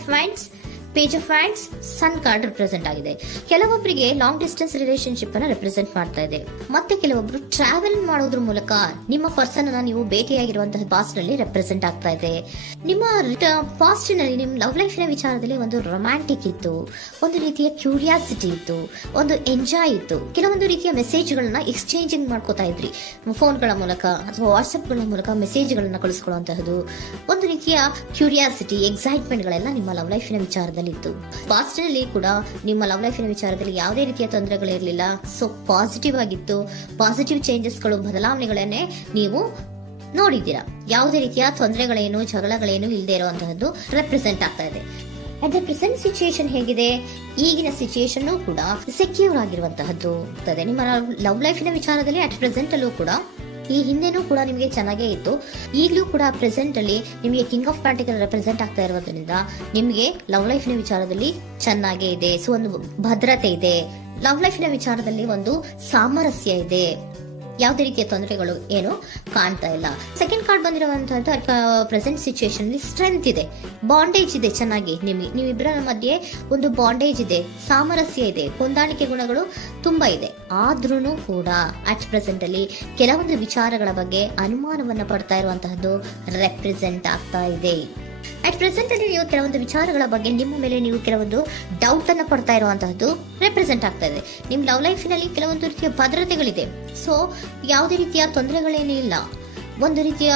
Of wines, page of wines, sun card represent ಆಗಿದೆ. ಕೆಲವೊಬ್ಬರಿಗೆ long distance relationship ಅನ್ನ represent ಮಾಡ್ತಾ ಇದೆ. ಮತ್ತೆ ಕೆಲವೊಬ್ರು ಟ್ರಾವೆಲ್ ಮಾಡೋದ್ರ ಮೂಲಕ ನಿಮ್ಮ ಪರ್ಸನ್ ಅನ್ನ ನೀವು ಭೇಟಿಯಾಗಿರುವಂತಹ ಪಾಸ್ಟ್ ನಲ್ಲಿ ರೆಪ್ರೆಸೆಂಟ್ ಆಗ್ತಾ ಇದೆ. ನಿಮ್ಮ ಪಾಸ್ಟ್ ನಲ್ಲಿ ನಿಮ್ಮ ಲವ್ ಲೈಫ್ ನ ವಿಚಾರದಲ್ಲಿ ಒಂದು ರೊಮ್ಯಾಂಟಿಕ್ ಇತ್ತು, ಒಂದು ರೀತಿಯ ಕ್ಯೂರಿಯಾಸಿಟಿ ಇತ್ತು, ಒಂದು ಎಂಜಾಯ್ ಇತ್ತು. ಕೆಲವೊಂದು ರೀತಿಯ ಮೆಸೇಜ್ ಗಳನ್ನ ಎಕ್ಸ್ಚೇಂಜಿಂಗ್ ಮಾಡ್ಕೋತಾ ಇದ್ರಿ, ಫೋನ್ಗಳ ಮೂಲಕ ಅಥವಾ ವಾಟ್ಸ್ಆಪ್ ಗಳ ಮೂಲಕ ಮೆಸೇಜ್ ಗಳನ್ನ ಕಳಿಸ್ಕೊಳ್ಳುವಂತಹದ್ದು, ಒಂದು ರೀತಿಯ ಕ್ಯೂರಿಯಾಸಿಟಿ, ಎಕ್ಸೈಟ್ಮೆಂಟ್ ಗಳೆಲ್ಲ ನಿಮ್ಮ ಲವ್ ಲೈಫ್ ನ ವಿಚಾರದಲ್ಲಿ ಇತ್ತು. ಪಾಸ್ಟ್ ನಲ್ಲಿ ಕೂಡ ನಿಮ್ಮ ಲವ್ ಲೈಫಿನ ವಿಚಾರದಲ್ಲಿ ಯಾವುದೇ ರೀತಿಯ ತೊಂದರೆಗಳಿರಲಿಲ್ಲ. ಸೊ ಪಾಸಿಟಿವ್ ಆಗಿತ್ತು. ಪಾಸಿಟಿವ್ ಚೇಂಜಸ್ಗಳು, ಬದಲಾವಣೆಗಳನ್ನೇ ನೀವು ನೋಡಿದ್ದೀರಾ. ಯಾವುದೇ ರೀತಿಯ ತೊಂದರೆಗಳೇನು, ಜಗಳಗಳೇನು ಇಲ್ಲದೆ ಇರುವಂತಹದ್ದು ರೆಪ್ರೆಸೆಂಟ್ ಆಗ್ತಾ ಇದೆ. ಅಟ್ ದ ಪ್ರೆಸೆಂಟ್ ಸಿಚುಯೇಷನ್ ಹೇಗಿದೆ, ಈಗಿನ ಸಿಚುಯೇಷನ್ ಕೂಡ ಸೆಕ್ಯೂರ್ ಆಗಿರುವಂತಹದ್ದು. ನಿಮ್ಮ ಲವ್ ಲೈಫಿನ ವಿಚಾರದಲ್ಲಿ ಅಟ್ ಪ್ರೆಸೆಂಟ್ ಅಲ್ಲೂ ಕೂಡ, ಈ ಹಿಂದೆನೂ ಕೂಡ ನಿಮಗೆ ಚೆನ್ನಾಗೇ ಇತ್ತು, ಈಗಲೂ ಕೂಡ ಪ್ರೆಸೆಂಟ್ ಅಲ್ಲಿ ನಿಮಗೆ ಕಿಂಗ್ ಆಫ್ ಪ್ಯಾಂಟಿಕಲ್ ರೆಪ್ರೆಸೆಂಟ್ ಆಗ್ತಾ ಇರೋದ್ರಿಂದ ನಿಮಗೆ ಲವ್ ಲೈಫಿನ ವಿಚಾರದಲ್ಲಿ ಚೆನ್ನಾಗೇ ಇದೆ. ಸೊ ಒಂದು ಭದ್ರತೆ ಇದೆ. ಲವ್ ಲೈಫಿನ ವಿಚಾರದಲ್ಲಿ ಒಂದು ಸಾಮರಸ್ಯ ಇದೆ. ಯಾವುದೇ ರೀತಿಯ ತೊಂದರೆಗಳು ಏನು ಕಾಣ್ತಾ ಇಲ್ಲ. ಸೆಕೆಂಡ್ ಕಾರ್ಡ್ ಬಂದಿರುವಂತಹದ್ದು ಪ್ರೆಸೆಂಟ್ ಸಿಚುಯೇಷನ್ ಅಲ್ಲಿ ಸ್ಟ್ರೆಂತ್ ಇದೆ, ಬಾಂಡೇಜ್ ಇದೆ. ಚೆನ್ನಾಗಿ ನೀವಿಬ್ಬರ ಮಧ್ಯೆ ಒಂದು ಬಾಂಡೇಜ್ ಇದೆ, ಸಾಮರಸ್ಯ ಇದೆ, ಹೊಂದಾಣಿಕೆ ಗುಣಗಳು ತುಂಬಾ ಇದೆ. ಆದ್ರೂ ಕೂಡ ಅಟ್ ಪ್ರೆಸೆಂಟ್ ಅಲ್ಲಿ ಕೆಲವೊಂದು ವಿಚಾರಗಳ ಬಗ್ಗೆ ಅನುಮಾನವನ್ನ ಪಡ್ತಾ ಇರುವಂತಹದ್ದು ರೆಪ್ರೆಸೆಂಟ್ ಆಗ್ತಾ ಇದೆ. ಅಟ್ ಪ್ರೆಸೆಂಟ್ ಅಲ್ಲಿ ನೀವು ಕೆಲವೊಂದು ವಿಚಾರಗಳ ಬಗ್ಗೆ ನಿಮ್ಮ ಮೇಲೆ ನೀವು ಕೆಲವೊಂದು ಡೌಟ್ ಅನ್ನ ಪಡ್ತಾ ಇರುವಂತಹದ್ದು ರೆಪ್ರೆಸೆಂಟ್ ಆಗ್ತಾ ಇದೆ. ನಿಮ್ ಲವ್ ಲೈಫಿನಲ್ಲಿ ಕೆಲವೊಂದು ರೀತಿಯ ಭದ್ರತೆಗಳಿದೆ. ಸೊ ಯಾವುದೇ ರೀತಿಯ ತೊಂದರೆಗಳೇನೂ ಇಲ್ಲ, ಒಂದು ರೀತಿಯ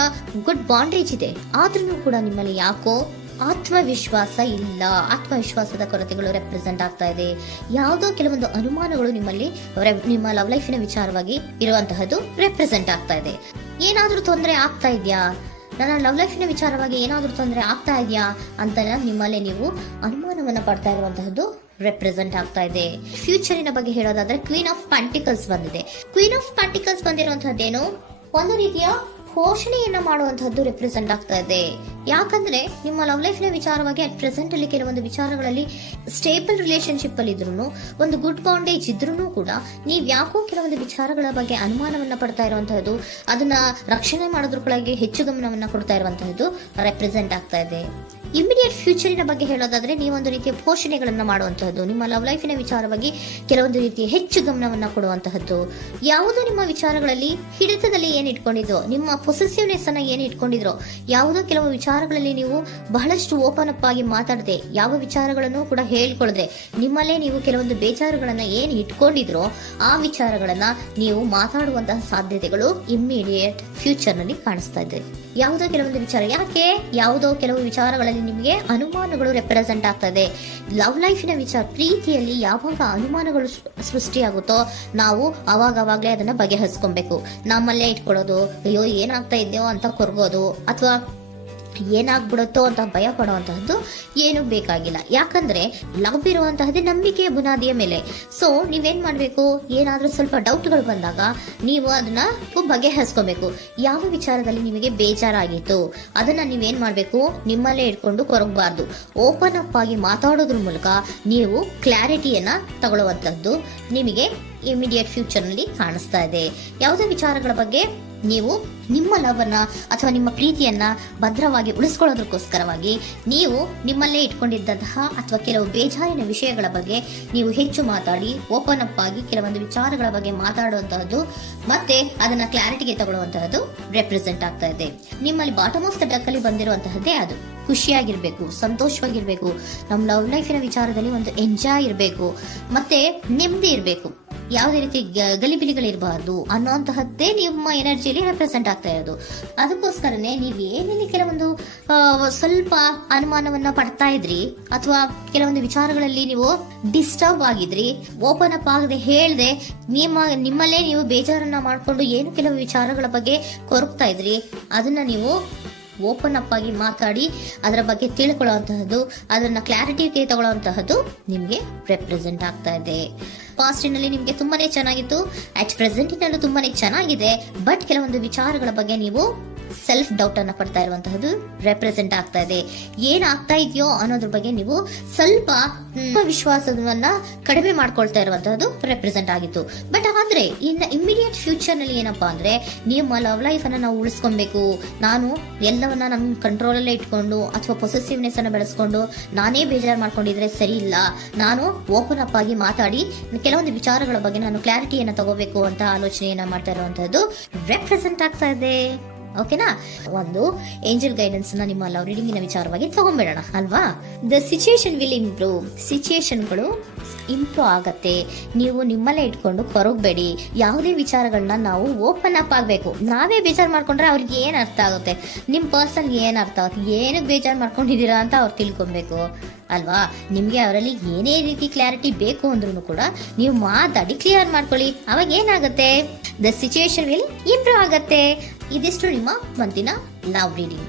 ಗುಡ್ ಬಾಂಡೇಜ್ ಇದೆ. ಆದ್ರೂ ಕೂಡ ನಿಮ್ಮಲ್ಲಿ ಯಾಕೋ ಆತ್ಮವಿಶ್ವಾಸ ಇಲ್ಲ, ಆತ್ಮವಿಶ್ವಾಸದ ಕೊರತೆಗಳು ರೆಪ್ರೆಸೆಂಟ್ ಆಗ್ತಾ ಇದೆ. ಯಾವುದೋ ಕೆಲವೊಂದು ಅನುಮಾನಗಳು ನಿಮ್ಮಲ್ಲಿ ನಿಮ್ಮ ಲವ್ ಲೈಫಿನ ವಿಚಾರವಾಗಿ ಇರುವಂತಹದ್ದು ರೆಪ್ರೆಸೆಂಟ್ ಆಗ್ತಾ ಇದೆ. ಏನಾದ್ರೂ ತೊಂದರೆ ಆಗ್ತಾ ಇದೆಯಾ, ನನ್ನ ಲವ್ ಲೈಫಿನ ವಿಚಾರವಾಗಿ ಏನಾದ್ರೂ ತೊಂದರೆ ಆಗ್ತಾ ಇದೆಯಾ ಅಂತ ನಿಮ್ಮಲ್ಲೇ ನೀವು ಅನುಮಾನವನ್ನ ಪಡ್ತಾ ಇರುವಂತಹದ್ದು ರೆಪ್ರೆಸೆಂಟ್ ಆಗ್ತಾ ಇದೆ. ಫ್ಯೂಚರಿನ ಬಗ್ಗೆ ಹೇಳೋದಾದ್ರೆ ಕ್ವೀನ್ ಆಫ್ ಪ್ಯಾಂಟಿಕಲ್ಸ್ ಬಂದಿದೆ. ಕ್ವೀನ್ ಆಫ್ ಪ್ಯಾಂಟಿಕಲ್ಸ್ ಬಂದಿರುವಂತಹದ್ದೇನು, ಒಂದು ರೀತಿಯ ಘೋಷಣೆಯನ್ನ ಮಾಡುವಂತಹದ್ದು ರೆಪ್ರೆಸೆಂಟ್ ಆಗ್ತಾ ಇದೆ. ಯಾಕಂದ್ರೆ ನಿಮ್ಮ ಲವ್ ಲೈಫ್ ನ ವಿಚಾರವಾಗಿ ಅಟ್ ಪ್ರೆಸೆಂಟ್ ಅಲ್ಲಿ ಕೆಲವೊಂದು ವಿಚಾರಗಳಲ್ಲಿ ಸ್ಟೇಬಲ್ ರಿಲೇಶನ್ಶಿಪ್ ಅಲ್ಲಿ ಇದ್ರು, ಒಂದು ಗುಡ್ ಬಾಂಡೇಜ್ ಇದ್ರೂ ಕೂಡ ನೀವ್ ಯಾಕೋ ಕೆಲವೊಂದು ವಿಚಾರಗಳ ಬಗ್ಗೆ ಅನುಮಾನವನ್ನ ಪಡ್ತಾ ಇರುವಂತಹದ್ದು, ಅದನ್ನ ರಕ್ಷಣೆ ಮಾಡೋದ್ರೊಳಗೆ ಹೆಚ್ಚು ಗಮನವನ್ನ ಕೊಡ್ತಾ ಇರುವಂತಹದ್ದು ರೆಪ್ರೆಸೆಂಟ್ ಆಗ್ತಾ ಇದೆ. ಇಮಿಡಿಯೇಟ್ ಫ್ಯೂಚರಿನ ಬಗ್ಗೆ ಹೇಳೋದಾದ್ರೆ ನೀವೊಂದು ರೀತಿಯ ಘೋಷಣೆಗಳನ್ನ ಮಾಡುವಂತಹದ್ದು, ನಿಮ್ಮ ಲವ್ ಲೈಫಿನ ವಿಚಾರವಾಗಿ ಕೆಲವೊಂದು ರೀತಿಯ ಹೆಚ್ಚು ಗಮನವನ್ನ ಕೊಡುವಂತಹದ್ದು, ಯಾವುದೋ ನಿಮ್ಮ ವಿಚಾರಗಳಲ್ಲಿ ಹಿಡಿತದಲ್ಲಿ ಏನ್ ಇಟ್ಕೊಂಡಿದ್ರೋ, ನಿಮ್ಮ ಪೊಸೆಸಿವ್ನೆಸ್ ಅನ್ನ ಏನ್ ಇಟ್ಕೊಂಡಿದ್ರೋ, ಯಾವುದೋ ಕೆಲವು ವಿಚಾರಗಳಲ್ಲಿ ನೀವು ಬಹಳಷ್ಟು ಓಪನ್ ಅಪ್ ಆಗಿ ಮಾತಾಡದೆ, ಯಾವ ವಿಚಾರಗಳನ್ನು ಕೂಡ ಹೇಳ್ಕೊಳ್ಳದೆ, ನಿಮ್ಮಲ್ಲೇ ನೀವು ಕೆಲವೊಂದು ಬೇಜಾರುಗಳನ್ನ ಏನ್ ಇಟ್ಕೊಂಡಿದ್ರೋ ಆ ವಿಚಾರಗಳನ್ನ ನೀವು ಮಾತಾಡುವಂತಹ ಸಾಧ್ಯತೆಗಳು ಇಮ್ಮಿಡಿಯೇಟ್ ಫ್ಯೂಚರ್ ನಲ್ಲಿ ಕಾಣಿಸ್ತಾ ಇದೆ. ಯಾವುದೋ ಕೆಲವೊಂದು ವಿಚಾರ, ಯಾಕೆ ಯಾವುದೋ ಕೆಲವು ವಿಚಾರಗಳಲ್ಲಿ ನಿಮಗೆ ಅನುಮಾನಗಳು ರೆಪ್ರೆಸೆಂಟ್ ಆಗ್ತದೆ. ಲವ್ ಲೈಫಿನ ವಿಚಾರ, ಪ್ರೀತಿಯಲ್ಲಿ ಯಾವಾಗ ಅನುಮಾನಗಳು ಸೃಷ್ಟಿಯಾಗುತ್ತೋ ನಾವು ಅವಾಗವಾಗ್ಲೇ ಅದನ್ನ ಬಗೆಹರಿಸ್ಕೊಬೇಕು. ನಮ್ಮಲ್ಲೇ ಇಟ್ಕೊಳ್ಳೋದು, ಅಯ್ಯೋ ಏನಾಗ್ತಾ ಇದೆಯೋ ಅಂತ ಕೊರಗೋದು ಅಥವಾ ಏನಾಗ್ಬಿಡುತ್ತೋ ಅಂತ ಭಯ ಪಡುವಂತಹದ್ದು ಏನು ಬೇಕಾಗಿಲ್ಲ. ಯಾಕಂದ್ರೆ ಲವ್ ಇರುವಂತಹದ್ದೇ ನಂಬಿಕೆಯ ಬುನಾದಿಯ ಮೇಲೆ. ಸೊ ನೀವೇನ್ ಮಾಡ್ಬೇಕು, ಏನಾದ್ರೂ ಸ್ವಲ್ಪ ಡೌಟ್ಗಳು ಬಂದಾಗ ನೀವು ಅದನ್ನ ಬಗೆಹರಿಸ್ಕೋಬೇಕು. ಯಾವ ವಿಚಾರದಲ್ಲಿ ನಿಮಗೆ ಬೇಜಾರಾಗಿತ್ತು ಅದನ್ನ ನೀವೇನ್ ಮಾಡ್ಬೇಕು, ನಿಮ್ಮಲ್ಲೇ ಇಟ್ಕೊಂಡು ಕೊರಗಬಾರ್ದು. ಓಪನ್ ಅಪ್ ಆಗಿ ಮಾತಾಡೋದ್ರ ಮೂಲಕ ನೀವು ಕ್ಲಾರಿಟಿಯನ್ನ ತಗೊಳ್ಳುವಂತಹದ್ದು ನಿಮಗೆ ಇಮಿಡಿಯೇಟ್ ಫ್ಯೂಚರ್ ನಲ್ಲಿ ಕಾಣಿಸ್ತಾ ಇದೆ. ಯಾವುದೇ ವಿಚಾರಗಳ ಬಗ್ಗೆ ನೀವು ನಿಮ್ಮ ಲವ್ ಅನ್ನ ಅಥವಾ ನಿಮ್ಮ ಪ್ರೀತಿಯನ್ನ ಭದ್ರವಾಗಿ ಉಳಿಸ್ಕೊಳ್ಳೋದಕ್ಕೋಸ್ಕರವಾಗಿ ನೀವು ನಿಮ್ಮಲ್ಲೇ ಇಟ್ಕೊಂಡಿದ್ದಂತಹ ಅಥವಾ ಕೆಲವು ಬೇಜಾರಿನ ವಿಷಯಗಳ ಬಗ್ಗೆ ನೀವು ಹೆಚ್ಚು ಮಾತಾಡಿ, ಓಪನ್ ಅಪ್ ಆಗಿ ಕೆಲವೊಂದು ವಿಚಾರಗಳ ಬಗ್ಗೆ ಮಾತಾಡುವಂತಹದ್ದು ಮತ್ತೆ ಅದನ್ನ ಕ್ಲಾರಿಟಿಗೆ ತಗೊಳ್ಳುವಂತಹದ್ದು ರೆಪ್ರೆಸೆಂಟ್ ಆಗ್ತಾ ಇದೆ. ನಿಮ್ಮಲ್ಲಿ ಬಾಟಮ್ ಆಫ್ ದ ಡಕ್ ಅಲ್ಲಿ ಬಂದಿರುವಂತಹದ್ದೇ ಅದು. ಖುಷಿಯಾಗಿರ್ಬೇಕು, ಸಂತೋಷವಾಗಿರ್ಬೇಕು, ನಮ್ಮ ಲವ್ ಲೈಫಿನ ವಿಚಾರದಲ್ಲಿ ಒಂದು ಎಂಜಾಯ್ ಇರಬೇಕು, ಮತ್ತೆ ನೆಮ್ಮದಿ ಇರಬೇಕು, ಯಾವುದೇ ರೀತಿ ಗಲಿಬಿಲಿಗಳಿರಬಾರ್ದು ಅನ್ನುವಂತಹದ್ದೇ ನಿಮ್ಮ ಎನರ್ಜಿಯಲ್ಲಿ ರೆಪ್ರೆಸೆಂಟ್ ಆಗ್ತಾ ಇರೋದು. ಅದಕ್ಕೋಸ್ಕರನೇ ನೀವು ಏನೇನು ಕೆಲವೊಂದು ಸ್ವಲ್ಪ ಅನುಮಾನವನ್ನ ಪಡ್ತಾ ಇದ್ರಿ ಅಥವಾ ಕೆಲವೊಂದು ವಿಚಾರಗಳಲ್ಲಿ ನೀವು ಡಿಸ್ಟರ್ಬ್ ಆಗಿದ್ರಿ, ಓಪನ್ ಅಪ್ ಆಗದೆ ಹೇಳ್ದೆ ನಿಮ್ಮಲ್ಲೇ ನೀವು ಬೇಜಾರನ್ನ ಮಾಡ್ಕೊಂಡು ಏನು ಕೆಲವು ವಿಚಾರಗಳ ಬಗ್ಗೆ ಕೊರಗ್ತಾ ಇದ್ರಿ, ಅದನ್ನ ನೀವು ಓಪನ್ ಅಪ್ ಆಗಿ ಮಾತಾಡಿ ಅದರ ಬಗ್ಗೆ ತಿಳ್ಕೊಳ್ಳುವಂತಹದ್ದು, ಅದನ್ನ ಕ್ಲಾರಿಟಿಗೆ ತಗೊಳ್ಳುವಂತಹದ್ದು ನಿಮ್ಗೆ ರೆಪ್ರೆಸೆಂಟ್ ಆಗ್ತಾ ಇದೆ. ಪಾಸ್ಟಿನಲ್ಲಿ ನಿಮ್ಗೆ ತುಂಬಾನೇ ಚೆನ್ನಾಗಿತ್ತು, ಅಟ್ ಪ್ರೆಸೆಂಟಿನಲ್ಲೂ ತುಂಬಾನೇ ಚೆನ್ನಾಗಿದೆ. ಬಟ್ ಕೆಲವೊಂದು ವಿಚಾರಗಳ ಬಗ್ಗೆ ನೀವು ಸೆಲ್ಫ್ ಡೌಟ್ ಅನ್ನ ಪಡ್ತಾ ಇರುವಂತಹದ್ದು ರೆಪ್ರೆಸೆಂಟ್ ಆಗ್ತಾ ಇದೆ. ಏನಾಗ್ತಾ ಇದೆಯೋ ಅನ್ನೋದ್ರ ಬಗ್ಗೆ ನೀವು ಸ್ವಲ್ಪ ವಿಶ್ವಾಸವನ್ನ ಕಡಿಮೆ ಮಾಡ್ಕೊಳ್ತಾ ಇರುವಂತಹದ್ದು ರೆಪ್ರೆಸೆಂಟ್ ಆಗಿತ್ತು. ಬಟ್ ಆದ್ರೆ ಇನ್ನು ಇಮಿಡಿಯೇಟ್ ಫ್ಯೂಚರ್ ನಲ್ಲಿ ಏನಪ್ಪಾ ಅಂದ್ರೆ ನಿಮ್ಮ ಲವ್ ಲೈಫ್ ಅನ್ನ ನಾವು ಉಳಿಸ್ಕೊಬೇಕು, ನಾನು ಎಲ್ಲವನ್ನ ನಮ್ ಕಂಟ್ರೋಲ್ ಅಲ್ಲೇ ಇಟ್ಕೊಂಡು ಅಥವಾ ಪೊಸೆಸಿವ್ನೆಸ್ ಅನ್ನ ಬೆಳೆಸ್ಕೊಂಡು ನಾನೇ ಬೇಜಾರು ಮಾಡ್ಕೊಂಡಿದ್ರೆ ಸರಿ ಇಲ್ಲ, ನಾನು ಓಪನ್ ಅಪ್ ಆಗಿ ಮಾತಾಡಿ ಕೆಲವೊಂದು ವಿಚಾರಗಳ ಬಗ್ಗೆ ನಾನು ಕ್ಲಾರಿಟಿಯನ್ನ ತಗೋಬೇಕು ಅಂತ ಆಲೋಚನೆಯನ್ನ ಮಾಡ್ತಾ ಇರುವಂತಹದ್ದು ರೆಪ್ರೆಸೆಂಟ್ ಆಗ್ತಾ ಇದೆ. ಓಕೆನಾ? ಒಂದು ಏಂಜಲ್ ಗೈಡೆನ್ಸ್ ನ ನಿಮ್ಮ ಲವ್ ರೀಡಿಂಗಿನ ವಿಚಾರವಾಗಿ ತಗೊಂಡ್ಬಿಡೋಣ ಅಲ್ವಾ. ದ ಸಿಚುಯೇಷನ್ ವಿಲ್ ಇಂಪ್ರೂವ್, ಸಿಚುಯೇಷನ್ಗಳು ಇಂಪ್ರೂವ್ ಆಗತ್ತೆ. ನೀವು ನಿಮ್ಮಲ್ಲೇ ಇಟ್ಕೊಂಡು ಕೊರಗಬೇಡಿ. ಯಾವುದೇ ವಿಚಾರಗಳನ್ನ ನಾವು ಓಪನ್ ಅಪ್ ಆಗಬೇಕು. ನಾವೇ ಬೇಜಾರು ಮಾಡ್ಕೊಂಡ್ರೆ ಅವ್ರಿಗೆ ಏನ್ ಅರ್ಥ ಆಗುತ್ತೆ, ನಿಮ್ ಪರ್ಸನ್ ಏನ್ ಅರ್ಥ ಆಗುತ್ತೆ, ಏನಕ್ಕೆ ಬೇಜಾರು ಮಾಡ್ಕೊಂಡಿದ್ದೀರಾ ಅಂತ ಅವ್ರು ತಿಳ್ಕೊಬೇಕು ಅಲ್ವಾ. ನಿಮ್ಗೆ ಅವರಲ್ಲಿ ಏನೇ ರೀತಿ ಕ್ಲಾರಿಟಿ ಬೇಕು ಅಂದ್ರೂ ಕೂಡ ನೀವು ಮಾತಾಡಿ ಕ್ಲಿಯರ್ ಮಾಡ್ಕೊಳ್ಳಿ. ಅವಾಗ ಏನಾಗುತ್ತೆ, ದ ಸಿಚುಯೇಷನ್ ವಿಲ್ ಇಂಪ್ರೂವ್ ಆಗತ್ತೆ. ಇದಿಷ್ಟು ನಿಮ್ಮ ಮಂತಿನ ಲವ್ ರೀಡಿಂಗ್.